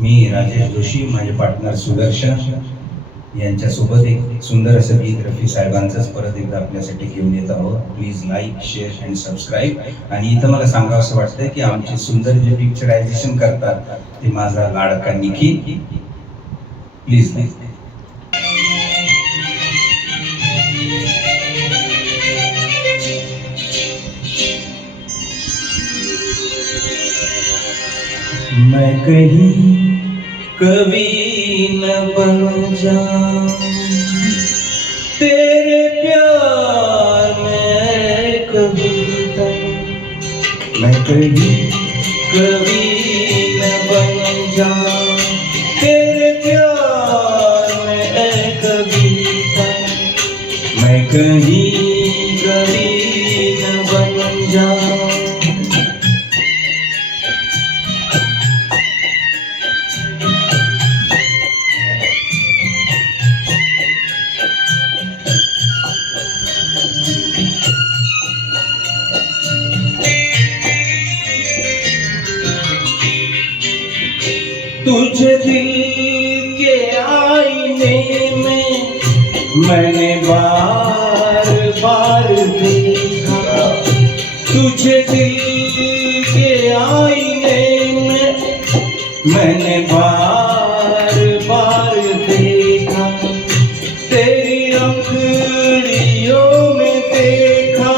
मी राजेश जोशी, माझे पार्टनर सुदर्शन यांच्यासोबत एक सुंदर असं गीत रफी साहेबांचंच परत एकदा आपल्यासाठी घेऊन येत आहोत. Please like, share and subscribe. आणि इथं मला सांगावं असं वाटतंय की आमचे सुंदर जे पिक्चरायझेशन करतात ते माझा लाडका निखिल. प्लीज मैं कहीं कभी न बन जाऊं तेरे प्यार में कविता. मैं कहीं कभी न बन जाऊं तेरे प्यार में कविता. मैं कहीं कभी न बन जाऊं. तुझे दिल के आईने में मैंने बार बार देखा. तुझे दिल के आईने में मैंने बार बार देखा. तेरी अंगड़ियों में देखा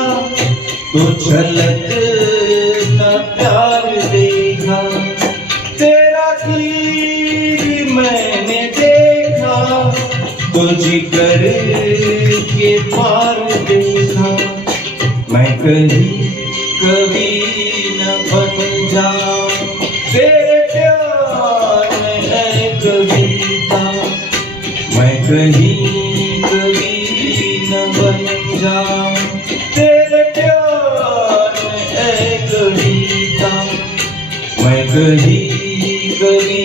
तो झलकता प्यार देखा. तेरा तीर मैंने देखा तो जिगर के पार देखा. मैं कहीं कभी न बन जाऊं तेरे प्यार में कविता. मैं कहीं कभी न बन जाऊं तेरे प्यार में कविता. मैं कहीं कभी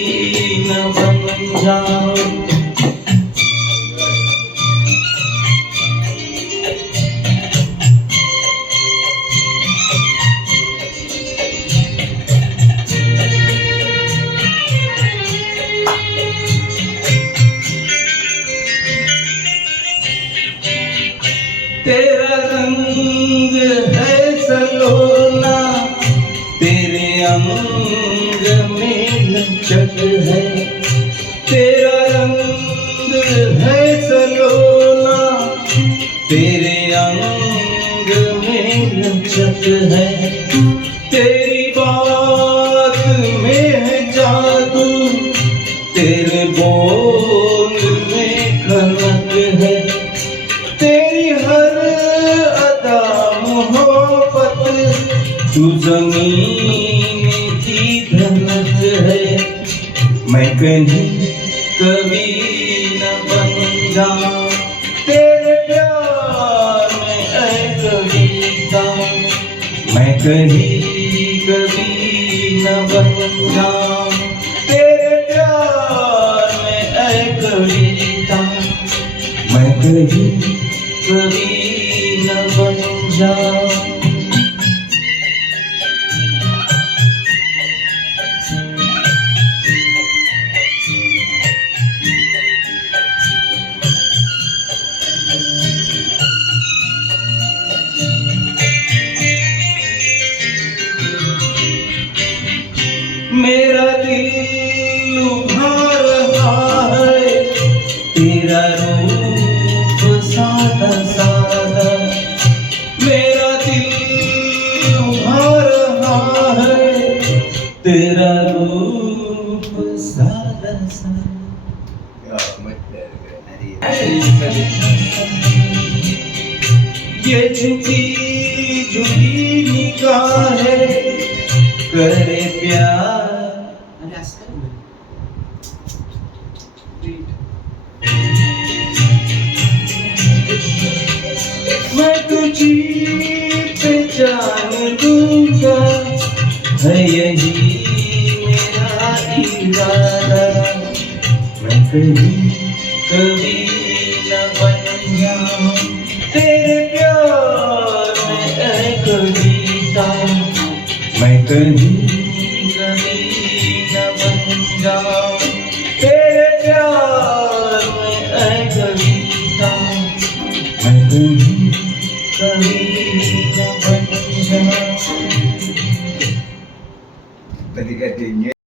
न बन जाऊं. तेरा रंग है सलोना, तेरे अंग में लचक है. तेरा रंग है सलोना, तेरे अंग में लचक है. तेरी बात में है जादू, तेरे बोल में खनक है. तेरी हर अदा मोहब्बत तू जमीन की धनक है. मैं कहीं कभी न बन जाऊं तेरे प्यार में कविता. मैं कहीं कभी न बन जाऊं तेरे प्यार में कविता. मैं कहीं कभी न बन जाऊं. मेरा दिल लुभा रहा है तेरा रूप सादा सादा. मेरा दिल लुभा रहा है तेरा रूप सादा सादा. ये झुकी झुकी निगाहें करे प्यार. मैं तुझी पे जान दूंगा, है यही मेरा इरादा. मैं कहीं कभी न बन जाऊं तेरे प्यार में कविता. मैं कहीं कभी न बन जा, तेरे प्यार में है कविता, मैं कभी न बन जा. Ketika dia